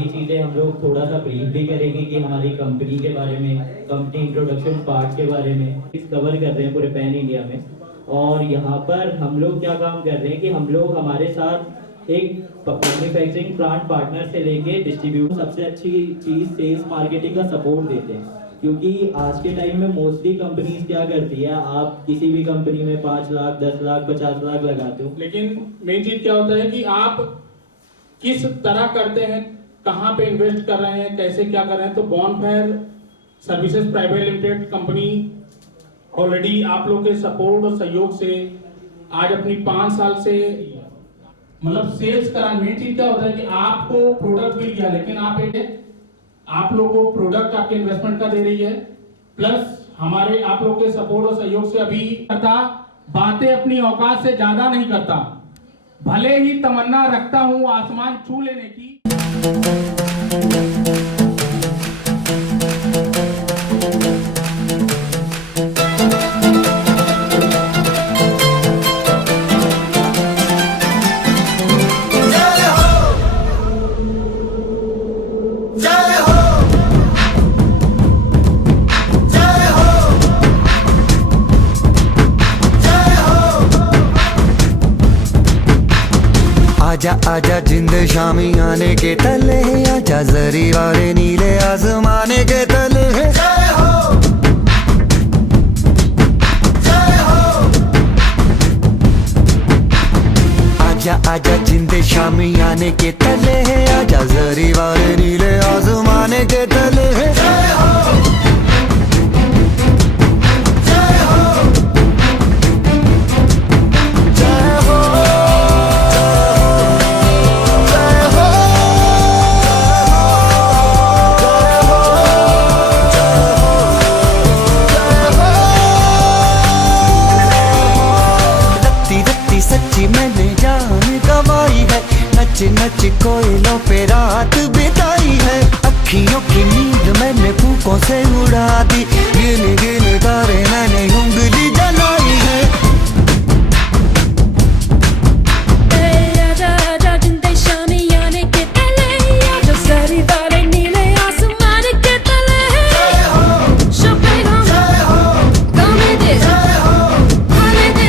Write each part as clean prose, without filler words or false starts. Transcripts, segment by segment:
सारी चीज़ें हम लोग थोड़ा सा ब्रीफ भी करेंगे कि हमारी कंपनी के बारे में, कंपनी इंट्रोडक्शन पार्ट के बारे में इस कवर कर रहे हैं पूरे पैन इंडिया में। और यहाँ पर हम लोग क्या काम कर रहे हैं कि हम लोग हमारे साथ एक मैन्युफैक्चरिंग प्लांट पार्टनर से लेके डिस्ट्रीब्यूटर, सबसे अच्छी चीज़ सेल्स मार्केटिंग का सपोर्ट देते हैं। क्योंकि आज के टाइम में मोस्टली कंपनीज क्या करती है, आप किसी भी कंपनी में 5 लाख 10 लाख 50 लाख लगाते हो, लेकिन मेन चीज क्या होता है कि आप किस तरह करते हैं, कहाँ पे इन्वेस्ट कर रहे हैं, कैसे क्या कर रहे हैं। तो bonfire services private limited company already आप लोग के सपोर्ट और सहयोग से आज अपनी 5 साल से मतलब सेल्स करा। मेन चीज क्या होता है कि आपको प्रोडक्ट मिल गया, लेकिन आप लोग को प्रोडक्ट आपके इन्वेस्टमेंट का दे रही है, प्लस हमारे आप लोग के सपोर्ट और सहयोग से अभी करता बातें अपनी औकात से ज्यादा नहीं करता, भले ही तमन्ना रखता हूं आसमान छू लेने की। आजा आजा जिंद शामी आने के तले, आजा जरी वाले नीले आसमाने के तले। जय हो जय हो। आजा आजा जिंद शामी आने के तले, आजा जरी वाले नीले आसमाने के तले। जय हो नच कोयलों पे रात बिताई है, अखियों की नींद मैंने फूकों से उड़ा दी, गिन गिन तारे मैंने उंगली जलाई है। आजा आजा जिंदे शामी आने के तले, आजा सारी वाले नीले आसमान के तले। Shopping on, come दे, खाने दे,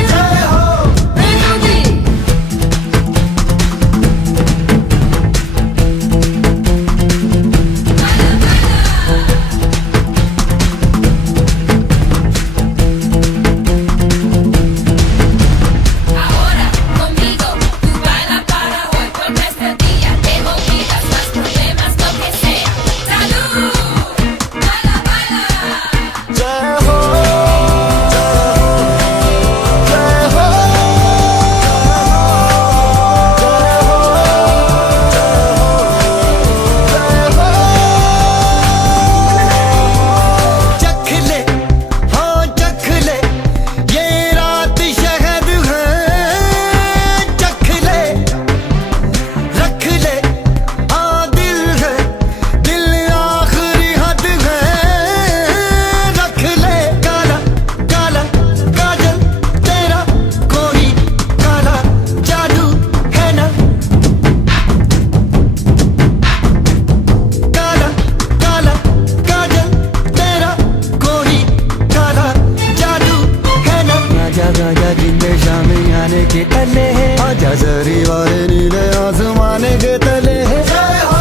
रहने दे। के तले है, आजा जरी वाले नीले आसमाने के तले है। जय हो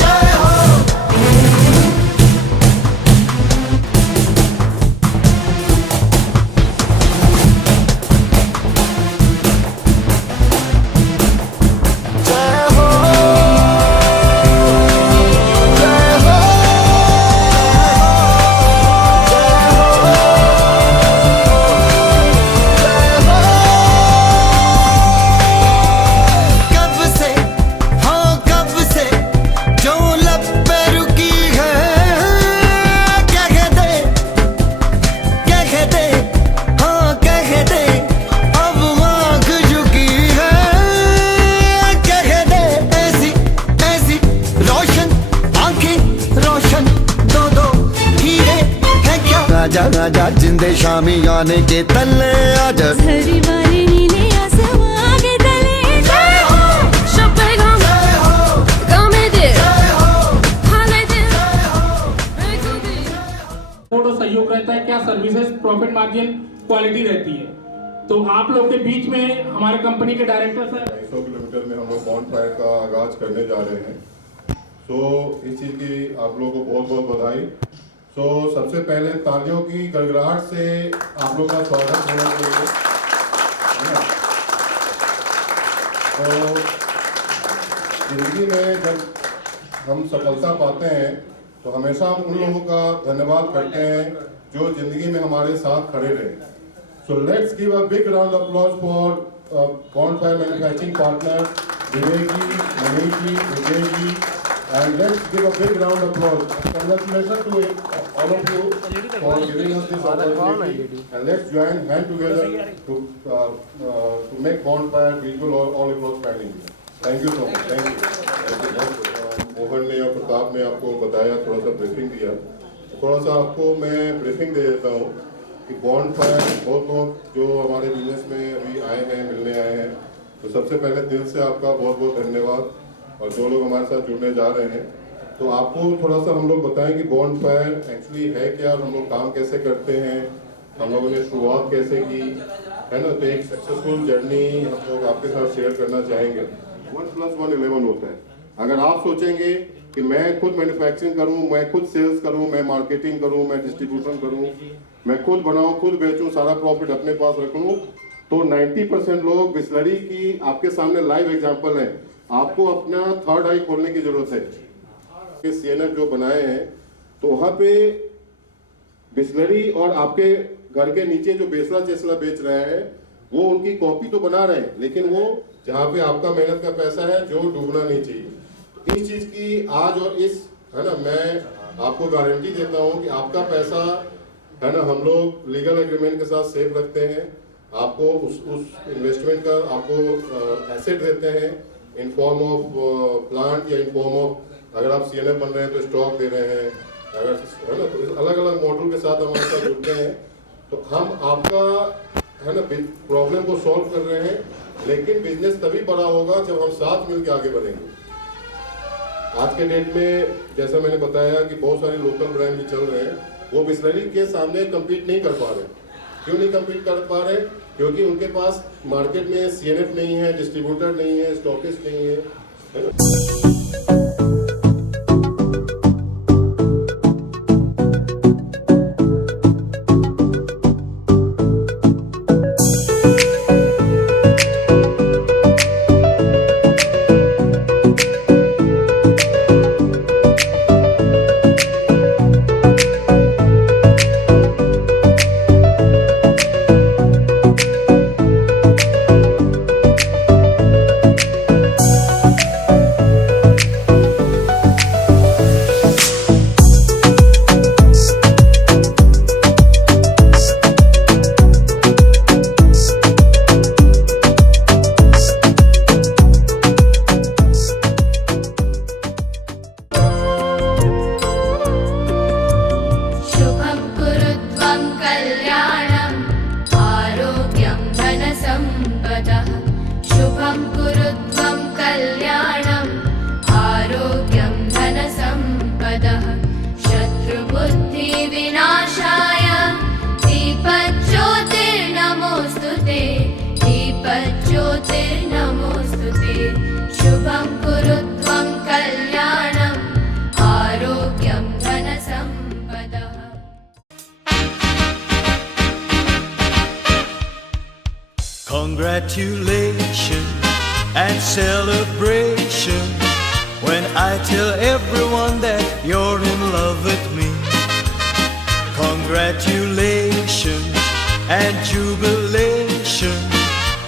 जय हो। जय हो जय हो। आजा आजा जिंदे शामी आने के तले, आजा सारी वाले नीले आसमान के तले। जय हो। Shopping on, सहयोग रहता है, क्या सर्विसेज प्रॉफिट मार्जिन क्वालिटी रहती है। तो आप लोग के बीच में हमारे कंपनी के डायरेक्टर सर 250 किलोमीटर में हम लोग बॉन्ड फायर का आगाज करने जा रहे हैं। सो इस चीज़ की आप लोगों को बहुत बहुत बधाई। सो सबसे पहले तालियों की गड़गड़ाहट से आप लोग का स्वागत होना चाहिए, है ना। तो जिंदगी में जब हम सफलता पाते हैं तो हमेशा हम उन लोगों का धन्यवाद करते हैं जो जिंदगी में हमारे साथ खड़े रहे। So let's give a big round of applause for Bonfire Manufacturing partner Vivek ji, Manish ji, Vijay ji, and let's give a big round of applause. Congratulations to all of you for giving us this opportunity, and let's join hand together to make Bonfire visible all across Pan India. Thank you so much. Thank you. Mohan ने और प्रताप ने आपको बताया, थोड़ा सा briefing दिया, थोड़ा सा आपको मैं ब्रीफिंग दे देता हूँ कि बॉन्ड फायर बहुत लोग जो हमारे बिजनेस में अभी आए हैं, मिलने आए हैं, तो सबसे पहले दिल से आपका बहुत बहुत धन्यवाद। और जो लोग हमारे साथ जुड़ने जा रहे हैं, तो आपको थोड़ा सा हम लोग बताएं कि बॉन्ड फायर एक्चुअली है क्या, और हम लोग काम कैसे करते हैं, हम लोगों ने शुरुआत कैसे की, है ना। तो एक सक्सेसफुल जर्नी हम लोग आपके साथ शेयर करना चाहेंगे। 1+1 11 होता है। अगर आप सोचेंगे कि मैं खुद मैन्युफैक्चरिंग करूं, मैं खुद सेल्स करूं, मैं मार्केटिंग करूं, मैं डिस्ट्रीब्यूशन करूं, मैं खुद बनाऊं, खुद बेचूं, सारा प्रॉफिट अपने पास रख लूं, तो 90% लोग बिस्लरी की आपके सामने लाइव एग्जांपल है। आपको अपना थर्ड आई खोलने की जरूरत है। सीएनएफ जो बनाए हैं, तो वहाँ पे बिस्लरी और आपके घर के नीचे जो बेसला चेसला बेच रहे हैं, वो उनकी कॉपी तो बना रहे हैं, लेकिन वो जहाँ पे आपका मेहनत का पैसा है जो डूबना नहीं चाहिए। इस चीज की आज और इस, है ना, मैं आपको गारंटी देता हूँ कि आपका पैसा, है ना, हम लोग लीगल एग्रीमेंट के साथ सेफ रखते हैं। आपको उस इन्वेस्टमेंट का आपको एसेट देते हैं इन फॉर्म ऑफ प्लांट या इन फॉर्म ऑफ, अगर आप सीएनएफ बन रहे हैं तो स्टॉक दे रहे हैं, अगर, है ना, तो अलग अलग मॉडल के साथ हमारे साथ जुड़ते हैं। तो हम आपका, है ना, प्रॉब्लम को सॉल्व कर रहे हैं, लेकिन बिजनेस तभी बड़ा होगा जब हम साथ मिलकर आगे बढ़ेंगे। आज के डेट में जैसा मैंने बताया कि बहुत सारे लोकल ब्रांड भी चल रहे हैं, वो बिस्लरी के सामने कम्पीट नहीं कर पा रहे। क्यों नहीं कम्पीट कर पा रहे? क्योंकि उनके पास मार्केट में सीएनएफ नहीं है, डिस्ट्रीब्यूटर नहीं है, स्टॉकिस्ट नहीं है, है ना? Congratulations and celebration when I tell everyone that you're in love with me. Congratulations and jubilation.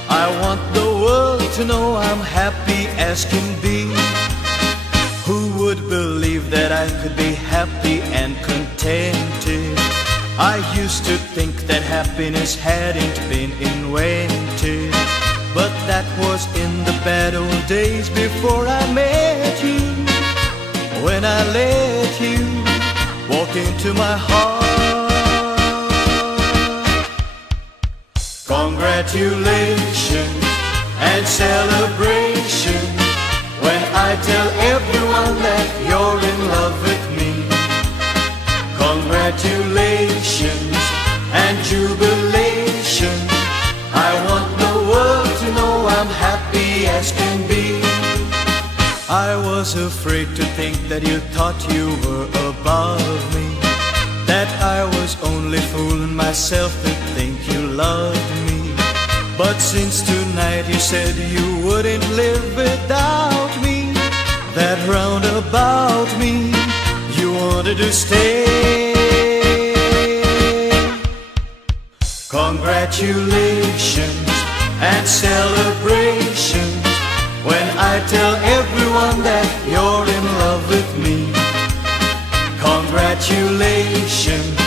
I want the world to know I'm happy as can be. Who would believe that I could be happy and contented? I used to think that happiness hadn't been invented, but that was in the bad old days before I met you. When I let you walk into my heart. Congratulations and celebration when I tell everyone that you're in love with me. Congratulations was afraid to think that you thought you were above me, that I was only fooling myself to think you loved me. But since tonight you said you wouldn't live without me, that round about me you wanted to stay. Congratulations and celebrations when I tell everyone that you're in love with me. Congratulations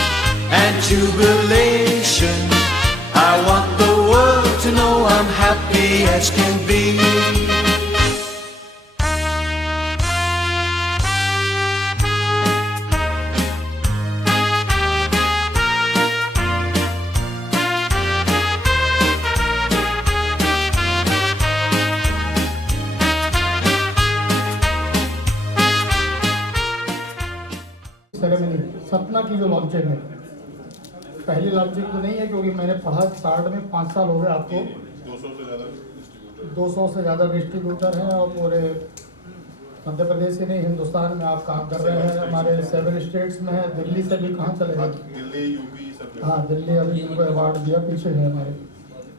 and jubilation, I want the world to know I'm happy as can be. Ceremony Satna की जो launching है, पहली launching तो नहीं है क्योंकि मैंने पढ़ा स्टार्ट में 5 साल हो गए आपको। 200 से ज़्यादा डिस्ट्रीब्यूटर हैं और पूरे मध्य प्रदेश से नहीं हिंदुस्तान में आप काम कर रहे हैं। हमारे 7 स्टेट्स में है, दिल्ली से भी कहाँ चले गए? दिल्ली, यूपी सब। हाँ, दिल्ली अभी उनको अवार्ड दिया, पीछे है हमारे।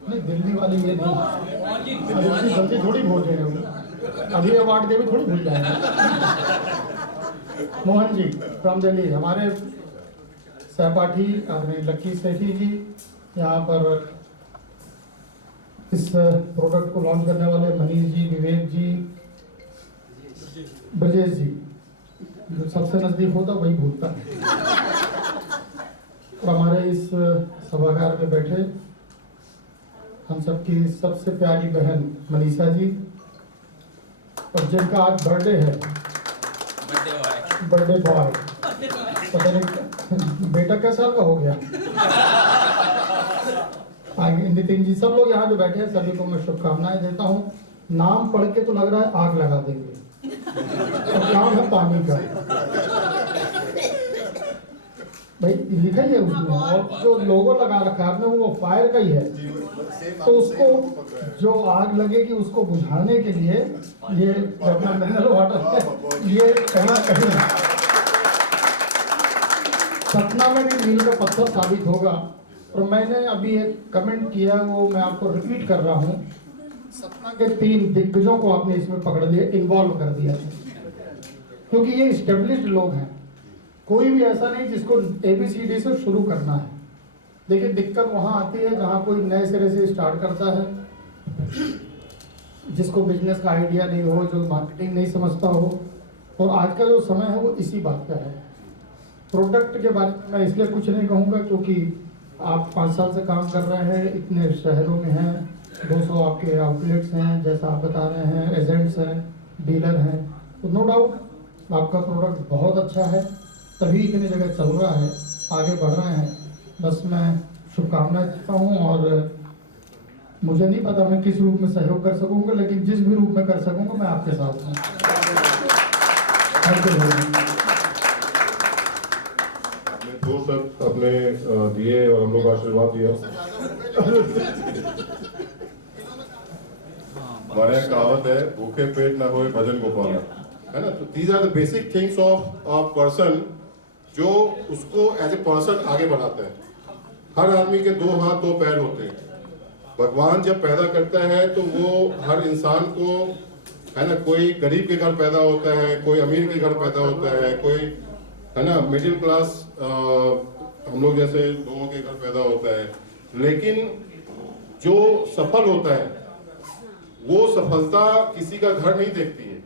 नहीं, दिल्ली वाली ये नहीं, अभी जल्दी थोड़ी भूल गए, अभी अवार्ड दे भी थोड़ी भूल जाएंगे। मोहन जी फ्रॉम दिल्ली, हमारे सहपाठी आदरणीय लक्की सेठी जी, यहाँ पर इस प्रोडक्ट को लॉन्च करने वाले मनीष जी, विवेक जी, ब्रजेश जी, जो सबसे नजदीक होता वही भूलता है। और हमारे इस सभागार में बैठे हम सबकी सबसे प्यारी बहन मनीषा जी, और जिनका आज बर्थडे है, बर्थडे बॉय, पता नहीं बेटा कैसा साल का हो गया। आगे नितिन जी, सब लोग यहाँ जो बैठे हैं सभी को मैं शुभकामनाएं देता हूँ। नाम पढ़ के तो लग रहा है आग लगा देंगे, और नाम है पानी का। भाई लिखा ही है उसमें, और जो लोगो लगा रखा है आपने वो फायर का ही है, तो उसको जो आग लगेगी उसको बुझाने के लिए ये अपना मिनरल वाटर है, ये कहना कहीं सतना में भी मील का पत्थर साबित होगा। और मैंने अभी एक कमेंट किया, वो मैं आपको रिपीट कर रहा हूँ। सतना के 3 दिग्गजों को आपने इसमें पकड़ लिया, इन्वॉल्व कर दिया, क्योंकि ये इस्टेब्लिश्ड लोग हैं। कोई भी ऐसा नहीं जिसको ABCD से शुरू करना है। देखिए, दिक्कत वहाँ आती है जहाँ कोई नए सिरे से स्टार्ट करता है, जिसको बिजनेस का आइडिया नहीं हो, जो मार्केटिंग नहीं समझता हो। और आज का जो समय है वो इसी बात का है। प्रोडक्ट के बारे में मैं इसलिए कुछ नहीं कहूँगा क्योंकि आप 5 साल से काम कर रहे हैं, इतने शहरों में हैं, 200 आपके आउटलेट्स हैं, जैसा आप बता रहे हैं, एजेंट्स हैं, डीलर हैं, तो नो डाउट आपका प्रोडक्ट बहुत अच्छा है, तभी इतनी जगह चल रहा है, आगे बढ़ रहे हैं। बस मैं शुभकामनाएं देता हूँ, और मुझे नहीं पता मैं किस रूप में सहयोग कर सकूँगा, लेकिन जिस भी रूप में कर सकूँगा मैं आपके साथ हूँ। Thank you. आपने 2 शब्द अपने दिए और हम लोग आशीर्वाद दिया। हमारे यहाँ कहावत है, भूखे पेट ना होए भजन गोपाल, है ना। तो these are the basic things of a person, जो उसको एज ए पर्सन आगे बढ़ाता है। हर आदमी के 2 हाथ 2 पैर होते हैं। भगवान जब पैदा करता है तो वो हर इंसान को, है ना, कोई गरीब के घर पैदा होता है, कोई अमीर के घर पैदा होता है, कोई, है ना, मिडिल क्लास हम लोग जैसे लोगों के घर पैदा होता है। लेकिन जो सफल होता है वो सफलता किसी का घर नहीं देखती है,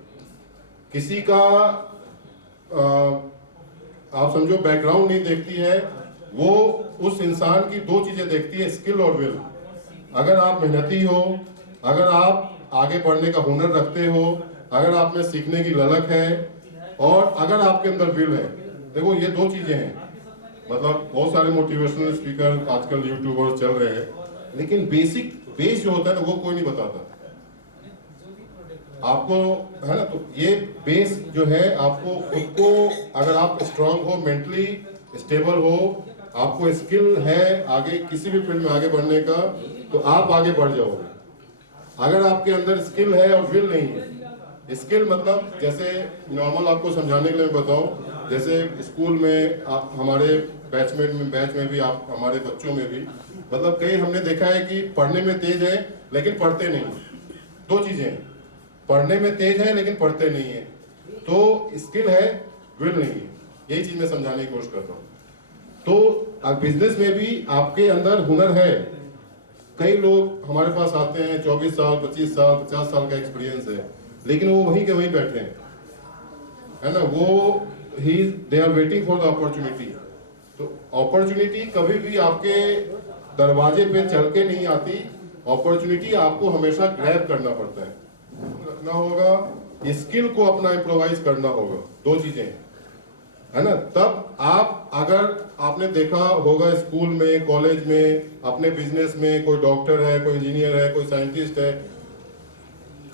किसी का आप समझो बैकग्राउंड नहीं देखती है। वो उस इंसान की 2 चीजें देखती है, स्किल और विल। अगर आप मेहनती हो, अगर आप आगे बढ़ने का हुनर रखते हो, अगर आप में सीखने की ललक है, और अगर आपके अंदर विल है। देखो, ये 2 चीजें हैं। मतलब बहुत सारे मोटिवेशनल स्पीकर आजकल यूट्यूबर्स चल रहे हैं, लेकिन बेसिक बेस जो होता है ना वो कोई नहीं बताता आपको, है ना। तो ये बेस जो है, आपको खुद को, अगर आप स्ट्रांग हो, मेंटली स्टेबल हो, आपको स्किल है आगे किसी भी फील्ड में आगे बढ़ने का, तो आप आगे बढ़ जाओगे। अगर आपके अंदर स्किल है और विल नहीं है स्किल मतलब जैसे नॉर्मल आपको समझाने के लिए मैं बताऊं, जैसे स्कूल में हमारे बैच में भी आप हमारे बच्चों में भी मतलब कई हमने देखा है कि पढ़ने में तेज है लेकिन पढ़ते नहीं। दो चीजें हैं, पढ़ने में तेज है लेकिन पढ़ते नहीं है। तो स्किल है, विल नहीं है। यही चीज मैं समझाने की कोशिश करता हूँ। तो बिजनेस में भी आपके अंदर हुनर है। कई लोग हमारे पास आते हैं 24 साल 25 साल 50 साल का एक्सपीरियंस है, लेकिन वो वहीं के वहीं बैठे हैं, है ना। वो they are waiting for the opportunity. तो अपॉर्चुनिटी कभी भी आपके दरवाजे पे चल के नहीं आती। अपॉर्चुनिटी आपको हमेशा ग्रैब करना पड़ता है, रखना होगा, स्किल को अपना इम्प्रोवाइज करना होगा। दो चीजें है ना। तब आप, अगर आपने देखा होगा स्कूल में, कॉलेज में, अपने बिजनेस में, कोई डॉक्टर है, कोई इंजीनियर है, कोई साइंटिस्ट है,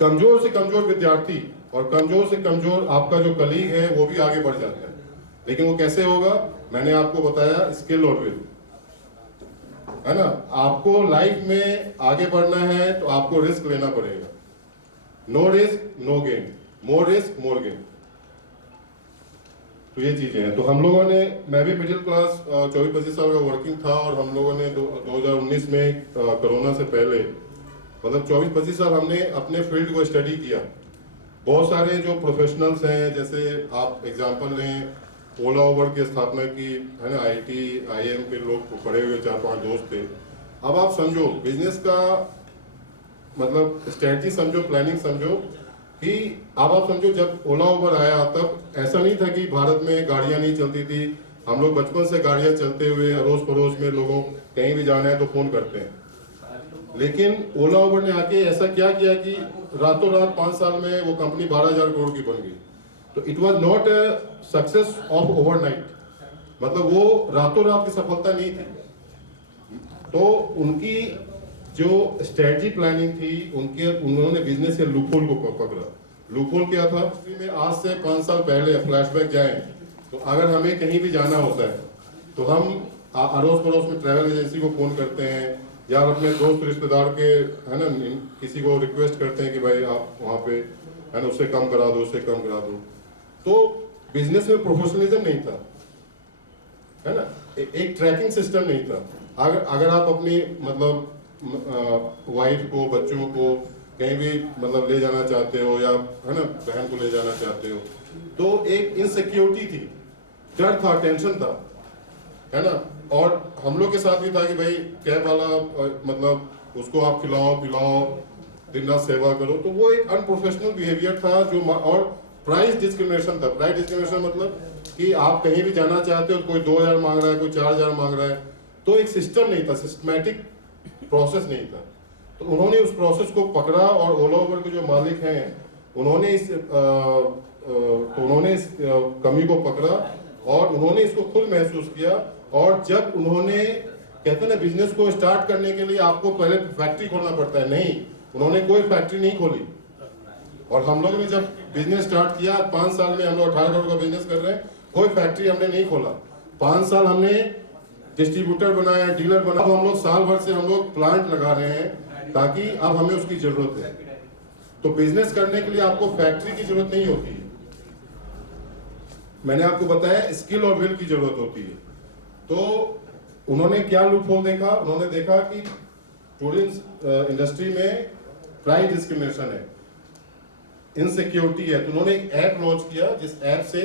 कमजोर से कमजोर विद्यार्थी और कमजोर से कमजोर आपका जो कलीग है वो भी आगे बढ़ जाता है। लेकिन वो कैसे होगा, मैंने आपको बताया, स्किल और विल, है ना। आपको लाइफ में आगे बढ़ना है तो आपको रिस्क लेना पड़ेगा। No risk no gain, more risk more gain. तो ये चीजें हैं। तो हम लोगों ने, मैं भी मिडिल क्लास 24-25 साल का वर्किंग था और हम लोगों ने 2019 में कोरोना से पहले मतलब 24-25 साल हमने अपने फील्ड को स्टडी किया। बहुत सारे जो प्रोफेशनल्स हैं, जैसे आप एग्जांपल लें, ओला उबर की स्थापना की, है ना, IIT IIM के लोग पढ़े हुए 4-5 दोस्त थे। अब आप समझो बिजनेस का मतलब स्ट्रेटजी समझो, प्लानिंग समझो कि अब आप समझो जब ओला उबर आया तब ऐसा नहीं था कि भारत में गाड़ियां नहीं चलती थी। हम लोग बचपन से गाड़ियां चलते हुए अड़ोस पड़ोस में लोगों कहीं भी जाना है तो फोन करते हैं। लेकिन ओला उबर ने आके ऐसा क्या किया कि रातों रात 5 साल में वो कंपनी 12,000 करोड़ की बन गई। तो it was not a success of overnight, मतलब वो रातों रात की सफलता नहीं थी। तो उनकी जो स्ट्रेटजी प्लानिंग थी, उन्होंने बिजनेस के लूपहोल को पकड़ा। लूपहोल क्या था, में आज से 5 साल पहले फ्लैशबैक जाएं तो अगर हमें कहीं भी जाना होता है तो हम अड़ोस पड़ोस में ट्रैवल एजेंसी को फोन करते हैं या अपने दोस्त रिश्तेदार के, है ना, किसी को रिक्वेस्ट करते हैं कि भाई आप वहाँ पे, है ना, उससे कम करा दो, उससे कम करा दो। तो बिजनेस में प्रोफेशनलिज्म नहीं था, है ना, एक ट्रैकिंग सिस्टम नहीं था। अगर आप अपनी मतलब वाइफ को, बच्चों को कहीं भी मतलब ले जाना चाहते हो या, है ना, बहन को ले जाना चाहते हो, तो एक इनसिक्योरिटी थी, डर था, टेंशन था, है ना। और हम लोग के साथ भी था कि भाई कैब वाला मतलब उसको आप खिलाओ पिलाओ, दिन रात सेवा करो, तो वो एक अनप्रोफेशनल बिहेवियर था जो। और प्राइस डिस्क्रिमिनेशन था। प्राइस डिस्क्रिमिनेशन मतलब कि आप कहीं भी जाना चाहते हो, कोई 2,000 मांग रहा है, कोई 4,000 मांग रहा है, तो एक सिस्टम नहीं था, सिस्टमैटिक प्रोसेस नहीं था। तो उन्होंने उस प्रोसेस को पकड़ा और ओला उबर के जो मालिक हैं उन्होंने इस कमी को पकड़ा और उन्होंने इसको खुद महसूस किया। और जब उन्होंने, कहते हैं ना, बिजनेस को स्टार्ट करने के लिए आपको पहले फैक्ट्री खोलना पड़ता है, नहीं, उन्होंने कोई फैक्ट्री नहीं खोली। और हम लोगों ने जब बिजनेस स्टार्ट किया 5 साल में, हम लोग 18 करोड़ का बिजनेस कर रहे हैं, कोई फैक्ट्री हमने नहीं खोला। 5 साल हमने डिस्ट्रीब्यूटर बनाया, डीलर बनाया। अब हम लोग साल भर से हम लोग प्लांट लगा रहे हैं ताकि अब हमें उसकी जरूरत है। तो बिजनेस करने के लिए आपको फैक्ट्री की जरूरत नहीं होती है, मैंने आपको बताया स्किल और विल की जरूरत होती है। तो उन्होंने क्या लूपहोल देखा, उन्होंने देखा कि टूरिज्म इंडस्ट्री में प्राइस डिस्क्रिमिनेशन है, इनसिक्योरिटी है। तो उन्होंने एक ऐप लॉन्च किया जिस ऐप से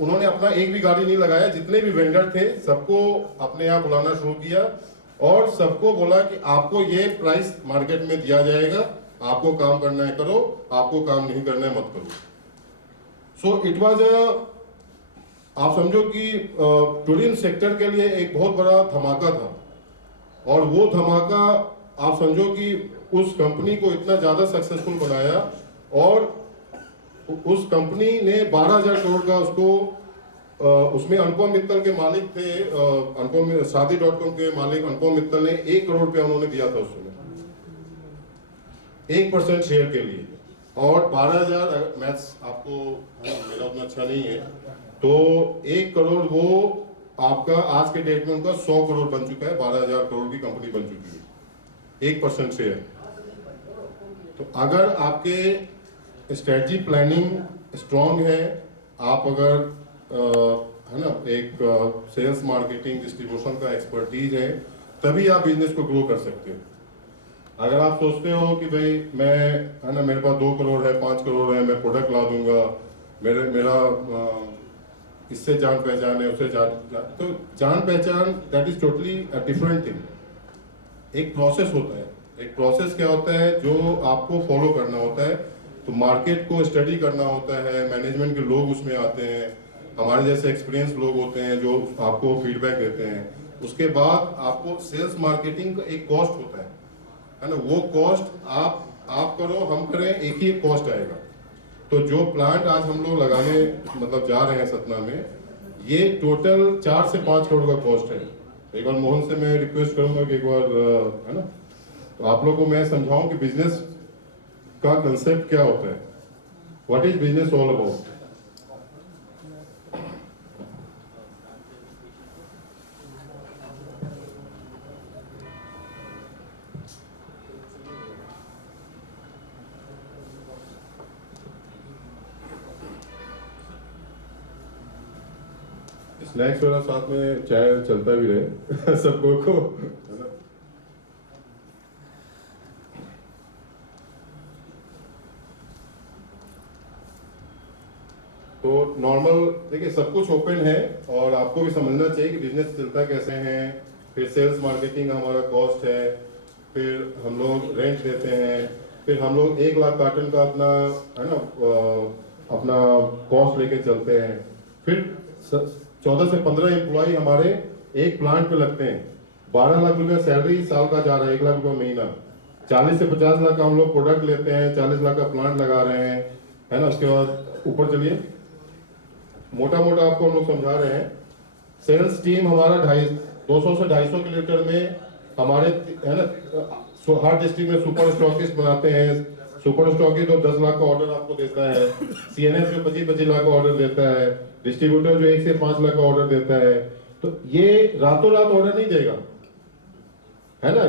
उन्होंने अपना एक भी गाड़ी नहीं लगाया, जितने भी वेंडर थे सबको अपने यहाँ बुलाना शुरू किया और सबको बोला कि आपको ये प्राइस मार्केट में दिया जाएगा, आपको काम करना है करो, आपको काम नहीं करना है मत करो। सो इट वाज आप समझो कि टूरिज्म सेक्टर के लिए एक बहुत बड़ा धमाका था। और वो धमाका आप समझो कि उस कंपनी को इतना ज्यादा सक्सेसफुल बनाया और उस कंपनी ने 12,000 करोड़ का उसमें अनुपम मित्तल के मालिक थे, अनुपम शादी.com के मालिक अनुपम मित्तल ने 1 करोड़ रुपया उन्होंने दिया था उस समय 1% शेयर के लिए। और 12,000, मैथ्स आपको मेरा उतना अच्छा नहीं है, तो 1 करोड़ वो आपका आज के डेट में उनका 100 करोड़ बन चुका है, 12,000 करोड़ की कंपनी बन चुकी है, 1% शेयर। तो अगर आपके स्ट्रेटजी प्लानिंग स्ट्रांग है, आप अगर है ना एक सेल्स मार्केटिंग डिस्ट्रीब्यूशन का एक्सपर्टीज है, तभी आप बिजनेस को ग्रो कर सकते हो। अगर आप सोचते हो कि भाई मैं है ना मेरे पास 2 करोड़ है 5 करोड़ है, मैं प्रोडक्ट ला दूंगा, मेरा इससे जान पहचान है उससे तो जान पहचान that is totally a different thing. एक प्रोसेस होता है, एक प्रोसेस क्या होता है जो आपको फॉलो करना होता है। तो मार्केट को स्टडी करना होता है, मैनेजमेंट के लोग उसमें आते हैं, हमारे जैसे एक्सपीरियंस लोग होते हैं जो आपको फीडबैक देते हैं। उसके बाद आपको सेल्स मार्केटिंग का एक कॉस्ट होता है ना, वो कॉस्ट आप करो हम करें एक ही कॉस्ट आएगा। तो जो प्लांट आज हम लोग लगाने मतलब जा रहे हैं सतना में, ये टोटल 4 से 5 करोड़ का कॉस्ट है। एक बार मोहन से मैं रिक्वेस्ट करूंगा कि एक बार है ना तो आप लोगों को मैं समझाऊं कि बिजनेस का कंसेप्ट क्या होता है, what is business all about. Snacks वाला साथ में चाय चलता भी रहे सबको को है ना। तो नॉर्मल देखिए सब कुछ ओपन है और आपको भी समझना चाहिए कि बिजनेस चलता कैसे है। फिर सेल्स मार्केटिंग हमारा कॉस्ट है, फिर हम लोग रेंट देते हैं, फिर हम लोग 1 लाख कार्टन का अपना है ना अपना कॉस्ट लेके चलते हैं। फिर 14 से 15 एम्प्लॉय हमारे एक प्लांट पे लगते हैं। 12 लाख रुपया सैलरी साल का जा रहा है, 1 लाख रुपया महीना। 40 से 50 लाख का हम लोग प्रोडक्ट लेते हैं, 40 लाख का प्लांट लगा रहे हैं, है ना। उसके बाद ऊपर चलिए, मोटा मोटा आपको हम लोग समझा रहे हैं। सेल्स टीम हमारा 200 से 250 लीटर में हमारे है ना हर डिस्ट्रिक्ट में सुपर स्टॉकिस्ट बनाते हैं। सुपर स्टॉकिस्ट तो 10 लाख का ऑर्डर आपको देता है, सीएनएफ जो 25-25 लाख का ऑर्डर देता है, डिस्ट्रीब्यूटर जो 1 से 5 लाख का ऑर्डर देता है। तो ये रातों रात ऑर्डर नहीं देगा, है ना।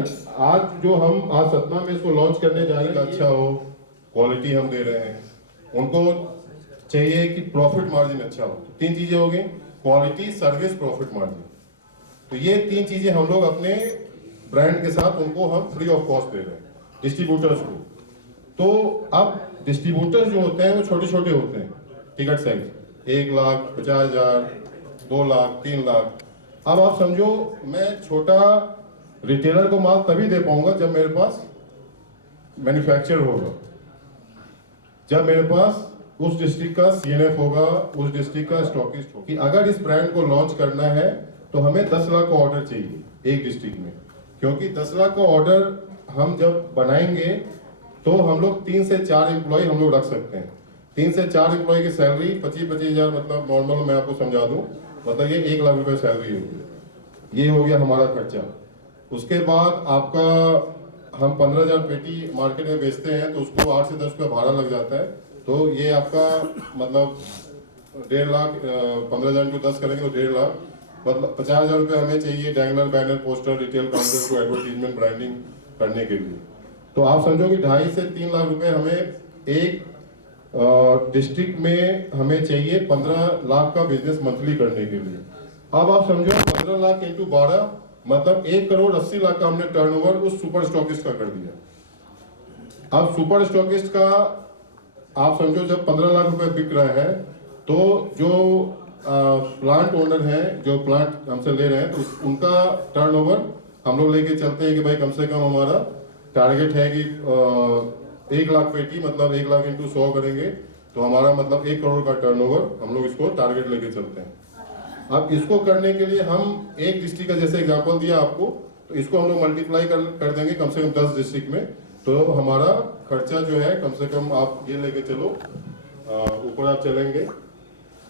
आज जो हम आज सतना में इसको लॉन्च करने जा रहे हैं, अच्छा हो, क्वालिटी हम दे रहे हैं, उनको चाहिए कि प्रॉफिट मार्जिन अच्छा हो। 3 चीजें हो गई, क्वालिटी, सर्विस, प्रॉफिट मार्जिन। तो ये 3 चीजें हम लोग अपने ब्रांड के साथ उनको हम फ्री ऑफ कॉस्ट दे रहे हैं डिस्ट्रीब्यूटर्स को। तो अब डिस्ट्रीब्यूटर्स जो होते हैं वो छोटे छोटे होते हैं, टिकट साइज 1 लाख, 50,000, 2 लाख, 3 लाख। अब आप समझो मैं छोटा रिटेलर को माल तभी दे पाऊंगा जब मेरे पास मैन्युफैक्चर होगा, जब मेरे पास उस डिस्ट्रिक्ट का सीएनएफ होगा, उस डिस्ट्रिक्ट का स्टॉकिस्ट होगा। कि अगर इस ब्रांड को लॉन्च करना है तो हमें 10 लाख का ऑर्डर चाहिए एक डिस्ट्रिक्ट में, क्योंकि 10 लाख का ऑर्डर हम जब बनाएंगे तो हम लोग 3 से 4 एम्प्लॉय हम लोग रख सकते हैं। 3 से 4 एम्प्लॉय की सैलरी 25-25 हज़ार, मतलब नॉर्मल मैं आपको समझा दूं, मतलब ये 1 लाख रुपए सैलरी होगी। ये हो गया हमारा खर्चा। उसके बाद आपका हम 15,000 पेटी मार्केट में बेचते हैं तो उसको 8 से 10 रुपये भाड़ा लग जाता है। तो ये आपका मतलब 1.5 लाख, 15,000 को 10 करेंगे तो 1.5 लाख, मतलब 50,000 रुपये हमें चाहिए dangler, banner, poster, retail counter को एडवर्टीजमेंट ब्रांडिंग करने के लिए। तो आप समझो कि 2.5 से 3 लाख रुपए हमें एक डिस्ट्रिक्ट में हमें चाहिए 15 लाख का बिजनेस मंथली करने के लिए। अब आप समझो 15 लाख इंटू 12 मतलब 1 करोड़ 80 लाख का हमने टर्नओवर उस सुपर स्टॉकिस्ट का कर दिया। अब सुपर स्टॉकिस्ट का आप समझो जब 15 लाख रुपए बिक रहा है तो जो प्लांट ओनर हैं, जो प्लांट हमसे ले रहे हैं, तो उनका टर्नओवर हम लोग लेके चलते हैं कि भाई कम से कम हमारा टारगेट है कि 1 लाख पेटी, मतलब 1 लाख इंटू 100 करेंगे तो हमारा मतलब 1 करोड़ का टर्नओवर हम लोग इसको टारगेट लेके चलते हैं। अब इसको करने के लिए हम एक डिस्ट्रिक्ट का जैसे एग्जांपल दिया आपको, तो इसको हम लोग मल्टीप्लाई कर देंगे कम से कम 10 डिस्ट्रिक्ट में, तो हमारा खर्चा जो है कम से कम आप ये लेके चलो, ऊपर आप चलेंगे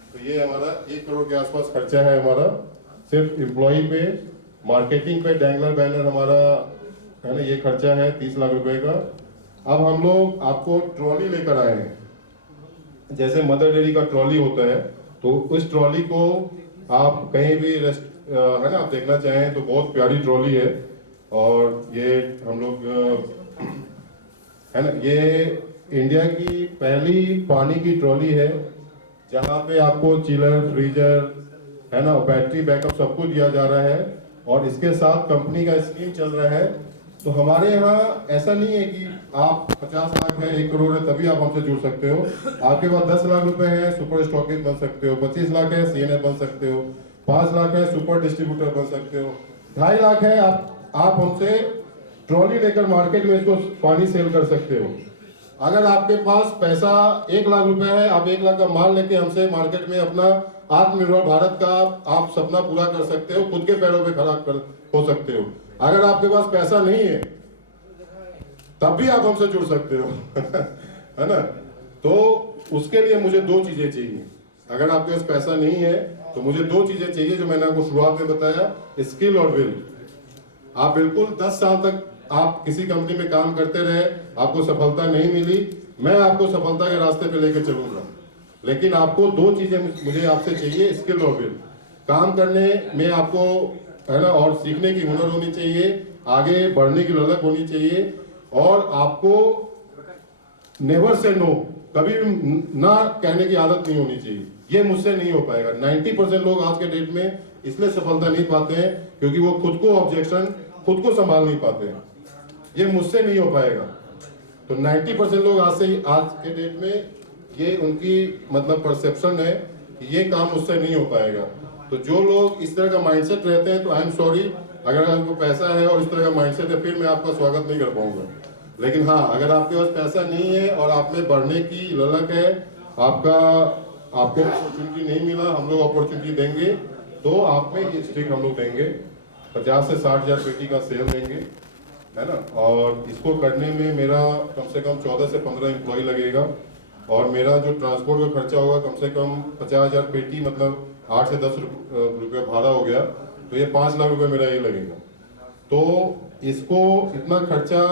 तो ये हमारा 1 करोड़ के आसपास खर्चा है हमारा सिर्फ एम्प्लॉय पे, मार्केटिंग पे, डैंगलर बैनर हमारा है ना, ये खर्चा है 30 लाख रुपए का। अब हम लोग आपको ट्रॉली लेकर आए हैं, जैसे मदर डेयरी का ट्रॉली होता है, तो उस ट्रॉली को आप कहीं भी है ना आप देखना चाहें तो बहुत प्यारी ट्रॉली है। और ये हम लोग है ना, ये इंडिया की पहली पानी की ट्रॉली है जहां पे आपको चिलर, फ्रीजर है ना, बैटरी बैकअप सब कुछ दिया जा रहा है और इसके साथ कंपनी का स्कीम चल रहा है। तो हमारे यहाँ ऐसा नहीं है कि आप 50 लाख है, 1 करोड़ है तभी आप हमसे जुड़ सकते हो। आपके पास 10 लाख रुपए है, सुपर स्टॉकिस्ट बन सकते हो। 25 लाख है, सीएनएफ बन सकते हो। 5 लाख है, सुपर डिस्ट्रीब्यूटर बन सकते हो। 2.5 लाख है, आप हमसे ट्रॉली लेकर मार्केट में इसको पानी सेल कर सकते हो। अगर आपके पास पैसा 1 लाख रुपए है, आप 1 लाख का माल लेके हमसे मार्केट में अपना आत्मनिर्भर भारत का आप सपना पूरा कर सकते हो, खुद के पैरों पे खड़ा हो सकते हो। अगर आपके पास पैसा नहीं है तब भी आप हमसे जुड़ सकते हो है ना। तो उसके लिए मुझे 2 चीजें चाहिए। अगर आपके पास पैसा नहीं है तो मुझे 2 चीजें चाहिए जो मैंने आपको शुरुआत में बताया, स्किल और विल। आप बिल्कुल 10 साल तक आप किसी कंपनी में काम करते रहे, आपको सफलता नहीं मिली, मैं आपको सफलता के रास्ते पे लेकर चलूंगा। लेकिन आपको 2 चीजें मुझे आपसे चाहिए, स्किल और विल। काम करने में आपको है ना और सीखने की हुनर होनी चाहिए, आगे बढ़ने की ललक होनी चाहिए और आपको नेवर से नो, कभी भी ना कहने की आदत नहीं होनी चाहिए। ये मुझसे नहीं हो पाएगा। 90% लोग आज के डेट में इसलिए सफलता नहीं पाते हैं क्योंकि वो खुद को ऑब्जेक्शन खुद को संभाल नहीं पाते हैं। ये मुझसे नहीं हो पाएगा। तो 90% लोग आज के डेट में ये उनकी मतलब परसेप्शन है कि ये काम मुझसे नहीं हो पाएगा। तो जो लोग इस तरह का माइंडसेट रहते हैं तो आई एम सॉरी, अगर आपको पैसा है और इस तरह का माइंडसेट है फिर मैं आपका स्वागत नहीं कर पाऊंगा। लेकिन हाँ, अगर आपके पास पैसा नहीं है और आप में बढ़ने की ललक है, आपको अपॉर्चुनिटी नहीं मिला, हम लोग अपॉर्चुनिटी देंगे तो आप में ये स्टिक हम लोग देंगे। 50 से 60 हजार पेटी का सेल देंगे, है ना। और इसको करने में मेरा कम से कम 14 से 15 एम्प्लॉय लगेगा और मेरा जो ट्रांसपोर्ट का खर्चा होगा कम से कम 50,000 पेटी, मतलब 8 से 10 रुपये भाड़ा हो गया, तो ये 5 लाख रुपए मेरा ये लगेगा। तो इसको इतना खर्चा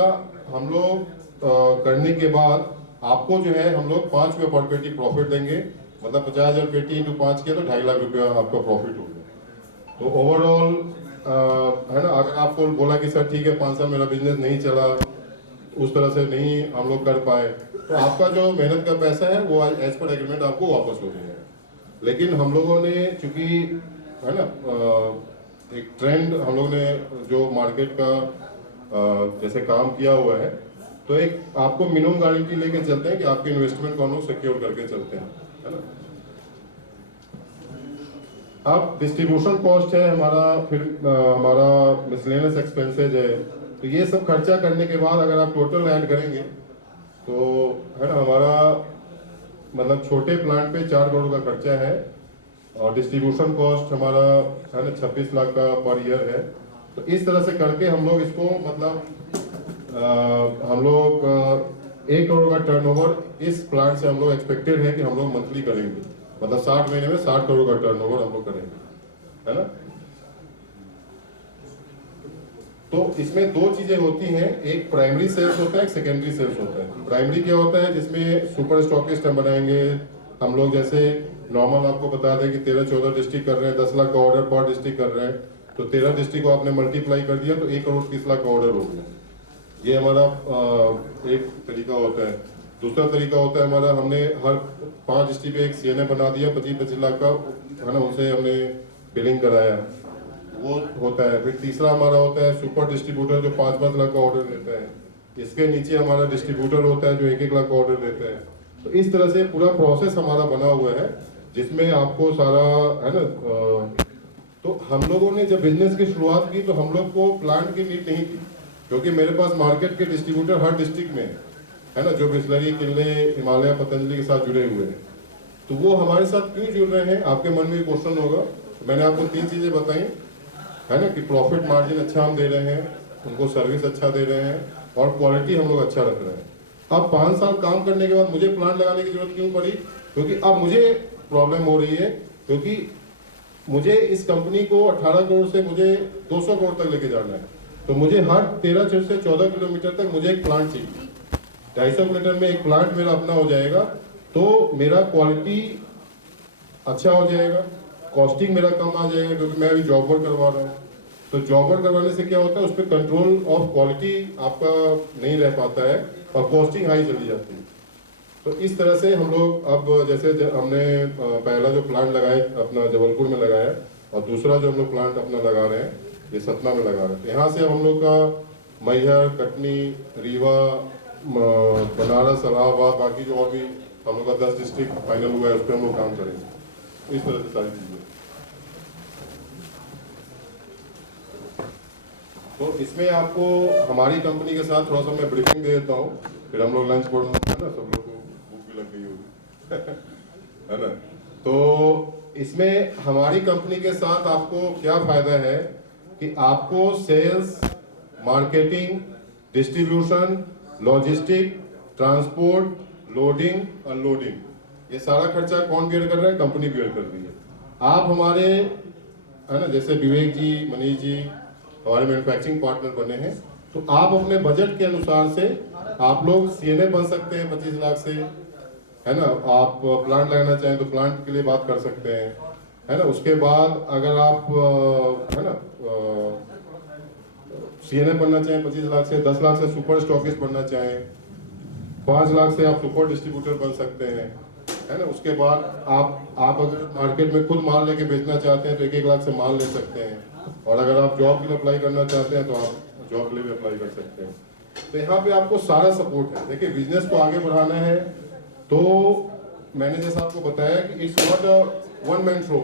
हम लोग करने के बाद आपको जो है हम लोग 5 रुपये पर पेटी प्रॉफिट देंगे, मतलब 50,000 पेटी इंटू 5 किया तो 2.5 लाख रुपया आपका प्रॉफिट हो गया। तो ओवरऑल है ना, अगर आपको बोला कि सर ठीक है 5 साल मेरा बिजनेस नहीं चला, उस तरह से नहीं हम लोग कर पाए, तो आपका जो मेहनत का पैसा है वो एज पर एग्रीमेंट आपको वापस हो जाएगा। लेकिन हम लोगों ने चूंकि है ना एक ट्रेंड हम लोग ने जो मार्केट का जैसे काम किया हुआ है, तो एक आपको मिनिमम गारंटी लेके चलते हैं कि आपके इन्वेस्टमेंट को हम लोग सिक्योर करके चलते हैं, है ना। अब डिस्ट्रीब्यूशन कॉस्ट है हमारा, फिर हमारा मिसलेनियस एक्सपेंसेज है, तो ये सब खर्चा करने के बाद अगर आप टोटल ऐड करेंगे तो है ना हमारा मतलब छोटे प्लांट पे 4 करोड़ का खर्चा है और डिस्ट्रीब्यूशन कॉस्ट हमारा है ना 26 लाख का पर ईयर है। तो इस तरह से करके हम लोग इसको मतलब हम लोग 1 करोड़ का टर्नओवर इस प्लांट से हम लोग एक्सपेक्टेड है कि हम लोग मंथली करेंगे, मतलब 60 महीने में 60 करोड़ का टर्नओवर हम लोग करेंगे, है ना। तो इसमें 2 चीजें होती हैं, एक प्राइमरी सेल्स होता है, एक सेकेंडरी सेल्स होता है। प्राइमरी क्या होता है, जिसमें सुपर स्टॉकिस्ट हम बनाएंगे, हम लोग जैसे नॉर्मल आपको बता दें कि 13-14 डिस्ट्रिक्ट कर रहे हैं, 10 लाख का ऑर्डर पर डिस्ट्रिक्ट कर रहे हैं, तो 13 डिस्ट्रिक्ट को आपने मल्टीप्लाई कर दिया तो 1 करोड़ 30 लाख का ऑर्डर हो गया। ये हमारा एक तरीका होता है। दूसरा तरीका होता है हमारा, हमने हर 5 डिस्ट्रिक्ट पे एक सीएनए बना दिया 25-25 लाख का, है ना, उनसे हमने बिलिंग कराया, वो होता है। फिर तीसरा हमारा होता है सुपर डिस्ट्रीब्यूटर जो 5-5 लाख का ऑर्डर लेता है, इसके नीचे हमारा डिस्ट्रीब्यूटर होता है जो 1-1 लाख का ऑर्डर लेता है। तो इस तरह से पूरा प्रोसेस हमारा बना हुआ है जिसमें आपको सारा है ना। तो हम लोगों ने जब बिजनेस की शुरुआत की तो हम लोग को प्लांट की नीड नहीं थी, क्योंकि मेरे पास मार्केट के डिस्ट्रीब्यूटर हर डिस्ट्रिक्ट में है ना, जो बिस्लरी, किले, हिमालय, पतंजलि के साथ जुड़े हुए हैं। तो वो हमारे साथ क्यों जुड़ रहे हैं, आपके मन में क्वेश्चन होगा। मैंने आपको 3 चीजें बताई, है ना, कि प्रॉफिट मार्जिन अच्छा हम दे रहे हैं, उनको सर्विस अच्छा दे रहे हैं और क्वालिटी हम लोग अच्छा रख रहे हैं। अब 5 साल काम करने के बाद मुझे प्लांट लगाने की जरूरत क्यों पड़ी, क्योंकि अब मुझे प्रॉब्लम हो रही है, क्योंकि मुझे इस कंपनी को 18 करोड़ से मुझे 200 करोड़ तक लेके जाना है। तो मुझे हर 13 से 14 किलोमीटर तक मुझे एक प्लांट चाहिए। 250 किलोमीटर में एक प्लांट मेरा अपना हो जाएगा तो मेरा क्वालिटी अच्छा हो जाएगा, कॉस्टिंग मेरा कम आ जाएगा, क्योंकि मैं अभी जॉब वर्क करवा रहा हूँ। तो जॉब वर्क करवाने से क्या होता है, उस पर कंट्रोल ऑफ क्वालिटी आपका नहीं रह पाता है और कॉस्टिंग हाई चली जाती है। तो इस तरह से हम लोग अब जैसे हमने पहला जो प्लांट लगाए अपना जबलपुर में लगाया और दूसरा जो हम लोग प्लांट अपना लगा रहे हैं ये सतना में लगा रहे हैं। यहाँ से हम लोग का मैहर, कटनी, रीवा, बनारस, इलाहाबाद, बाकी जो और भी हम लोग का 10 डिस्ट्रिक्ट फाइनल हुआ है उस पर हम लोग काम करेंगे। इस तरह से सारी चीज़ें। तो इसमें आपको हमारी कंपनी के साथ थोड़ा सा मैं ब्रीफिंग दे देता हूँ, फिर हम लोग लंच बोर्ड में है ना, सब लोग को भूख भी लग गई होगी है ना। तो इसमें हमारी कंपनी के साथ आपको क्या फायदा है कि आपको sales, marketing, distribution, logistic, transport, loading, unloading, ये सारा खर्चा कौन बेयर कर रहा है? कंपनी बेयर कर रही है। आप हमारे है ना, जैसे विवेक जी, मनीष जी हमारे मैन्युफैक्चरिंग पार्टनर बने हैं, तो आप अपने बजट के अनुसार से आप लोग CNA बन सकते हैं 25 लाख से, है ना। आप प्लांट लगाना चाहें तो प्लांट के लिए बात कर सकते हैं, है ना। उसके बाद अगर आप है ना CNA बनना चाहें 25 लाख से, 10 लाख से सुपर स्टॉकिस्ट बनना चाहें, 5 लाख से आप सुपर डिस्ट्रीब्यूटर बन सकते हैं, है ना। उसके बाद आप अगर मार्केट में खुद माल लेके बेचना चाहते हैं तो 1-1 लाख से माल ले सकते हैं, और अगर आप जॉब के लिए अप्लाई करना चाहते हैं तो आप जॉब के लिए भी अप्लाई कर सकते हैं। तो यहाँ पे आपको सारा सपोर्ट है। देखिए, बिजनेस को आगे बढ़ाना है तो मैंने जैसा आपको बताया कि it's not a one man show.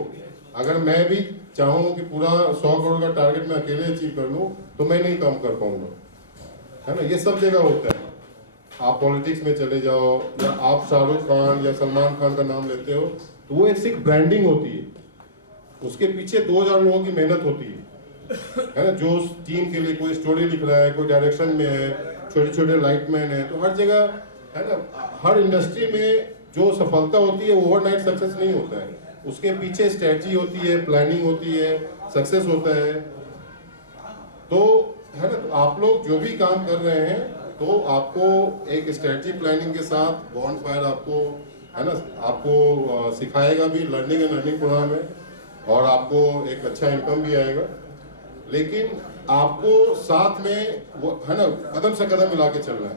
अगर मैं भी चाहूँ कि पूरा 100 करोड़ का टारगेट मैं अकेले अचीव कर लूँ तो मैं नहीं काम कर पाऊंगा, है ना। ये सब जगह होता है। आप पॉलिटिक्स में चले जाओ या आप शाहरुख खान या सलमान खान का नाम लेते हो तो वो एक सिर्फ ब्रांडिंग होती है, उसके पीछे 2000 लोगों की मेहनत होती है ना। जो टीम के लिए कोई स्टोरी लिख रहा है, कोई डायरेक्शन में है, छोटे छोटे लाइटमैन है, तो हर जगह है ना, हर इंडस्ट्री में जो सफलता होती है वो ओवरनाइट सक्सेस नहीं होता है। उसके पीछे स्ट्रेटजी होती है, प्लानिंग होती है, सक्सेस होता है। तो है ना, तो आप लोग जो भी काम कर रहे हैं तो आपको एक स्ट्रेटजी प्लानिंग के साथ बॉन्ड फायर आपको है ना, आपको सिखाएगा भी, लर्निंग एंड अर्निंग प्रोग्राम है, और आपको एक अच्छा इनकम भी आएगा। लेकिन आपको साथ में वो है ना कदम से कदम मिला के चलना है।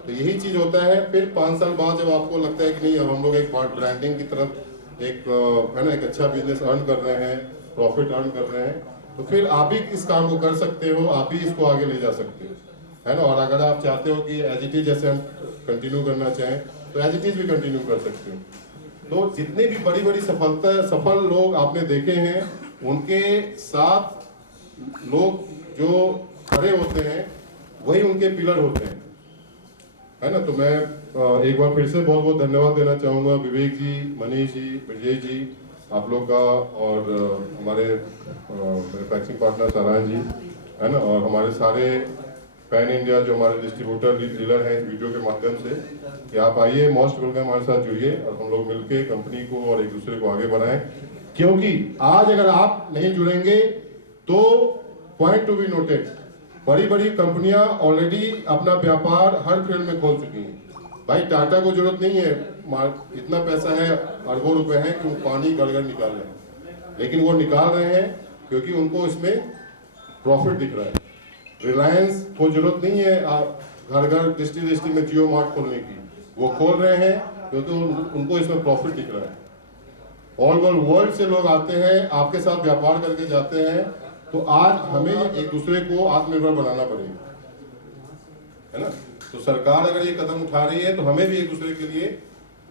तो यही चीज होता है। फिर 5 साल बाद जब आपको लगता है कि नहीं, अब हम लोग एक ब्रांडिंग की तरफ एक है ना एक अच्छा बिजनेस अर्न कर रहे हैं, प्रॉफिट अर्न कर रहे हैं, तो फिर आप ही इस काम को कर सकते हो, आप ही इसको आगे ले जा सकते हो, है ना। और अगर आप चाहते हो कि एज इट इज जैसे हम कंटिन्यू करना चाहें तो एज इट इज भी कंटिन्यू कर सकते हो। तो जितने भी बड़ी बड़ी सफल लोग आपने देखे हैं, उनके साथ लोग जो खड़े होते हैं वही उनके पिलर होते हैं, है ना। तो मैं एक बार फिर से बहुत बहुत धन्यवाद देना चाहूँगा विवेक जी, मनीष जी, विजय जी, आप लोग का, और हमारे मैन्युफैक्चरिंग पार्टनर सारांश जी, है ना, और हमारे सारे पैन इंडिया जो हमारे डिस्ट्रीब्यूटर डीलर हैं इस वीडियो के माध्यम से, कि आप आइए, मोस्ट वेलकम, हमारे साथ जुड़िए और हम लोग मिलके कंपनी को और एक दूसरे को आगे बढ़ाएं। क्योंकि आज अगर आप नहीं जुड़ेंगे तो पॉइंट टू बी नोटेड, बड़ी बड़ी कंपनियां ऑलरेडी अपना व्यापार हर फील्ड में खोल चुकी हैं। भाई टाटा को जरूरत नहीं है, इतना पैसा है, अरबों रुपए हैं कि वो पानी गड़गड़ निकाल रहे हैं, लेकिन वो निकाल रहे हैं क्योंकि उनको इसमें प्रॉफिट दिख रहा है। रिलायंस को जरूरत नहीं है घर घर डिस्ट्रिक्ट में जियो मार्ट खोलने की, वो खोल रहे हैं क्योंकि उनको इसमें प्रॉफिट दिख रहा है। ऑल ओवर वर्ल्ड से लोग आते हैं, आपके साथ व्यापार करके जाते हैं। तो आज हमें एक दूसरे को आत्मनिर्भर बनाना पड़ेगा, है ना। तो सरकार अगर ये कदम उठा रही है तो हमें भी एक दूसरे के लिए,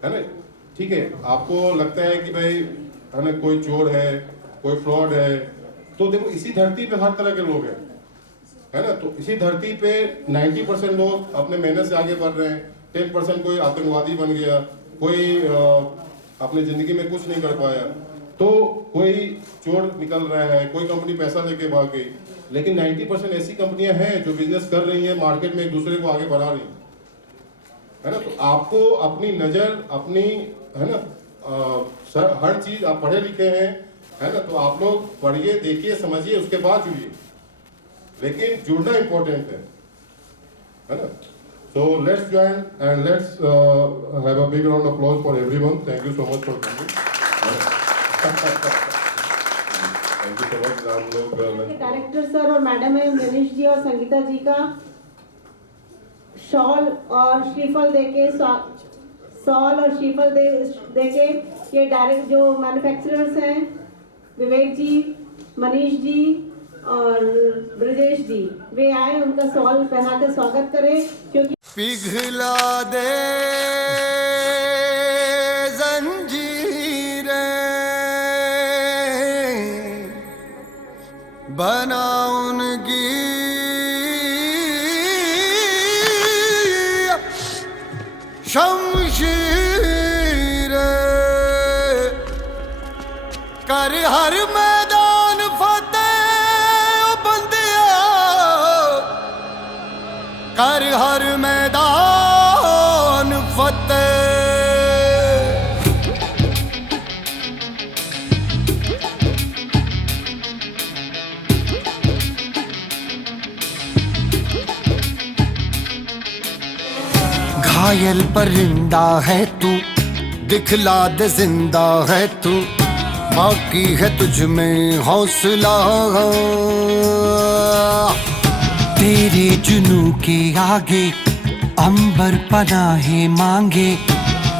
है ना, ठीक है। आपको लगता है कि भाई है ना कोई चोर है, कोई फ्रॉड है, तो देखो इसी धरती पे हर तरह के लोग हैं, है ना। तो इसी धरती पे 90% लोग अपने मेहनत से आगे बढ़ रहे हैं, 10% कोई आतंकवादी बन गया, कोई अपनी जिंदगी में कुछ नहीं कर पाया, तो कोई चोर निकल रहा है, कोई कंपनी पैसा लेके भाग गई, लेकिन 90% ऐसी कंपनियां हैं जो बिजनेस कर रही हैं, मार्केट में एक दूसरे को आगे बढ़ा रही हैं, है ना। तो आपको अपनी नजर, अपनी है ना हर चीज, आप पढ़े लिखे हैं, है ना, तो आप लोग पढ़िए, देखिए, समझिए, उसके बाद जुड़िए, लेकिन जुड़ना इंपॉर्टेंट है ना। So let's join and let's have a big round of applause for everyone. Thank you so much for coming. Thank you so much. हम लोग डायरेक्टर सर और मैडम है मनीष जी और संगीता जी का शॉल और श्रीफल देके सॉल और शीफल दे के ये डायरेक्ट जो मैन्युफैक्चरर्स हैं विवेक जी, मनीष जी और ब्रजेश जी, वे आए, उनका सॉल पहना के स्वागत करें क्योंकि पिघला दे जंजीरें, बना उनकी शमशीरें, कर हर मैदान फतेह ओ बंदिया, कर हर मैदान फतेह। घायल परिंदा है तू, दिखला दे जिंदा है तू, बाकी है तुझ में हौसला। तेरे जुनू के आगे अंबर पनाहे मांगे,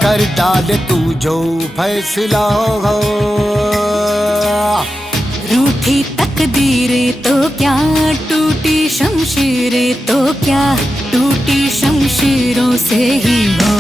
कर डाल तू जो फैसला। रूठी तकदीरें तो क्या, टूटी शमशीरें तो क्या, टूटी शमशीरों से ही हो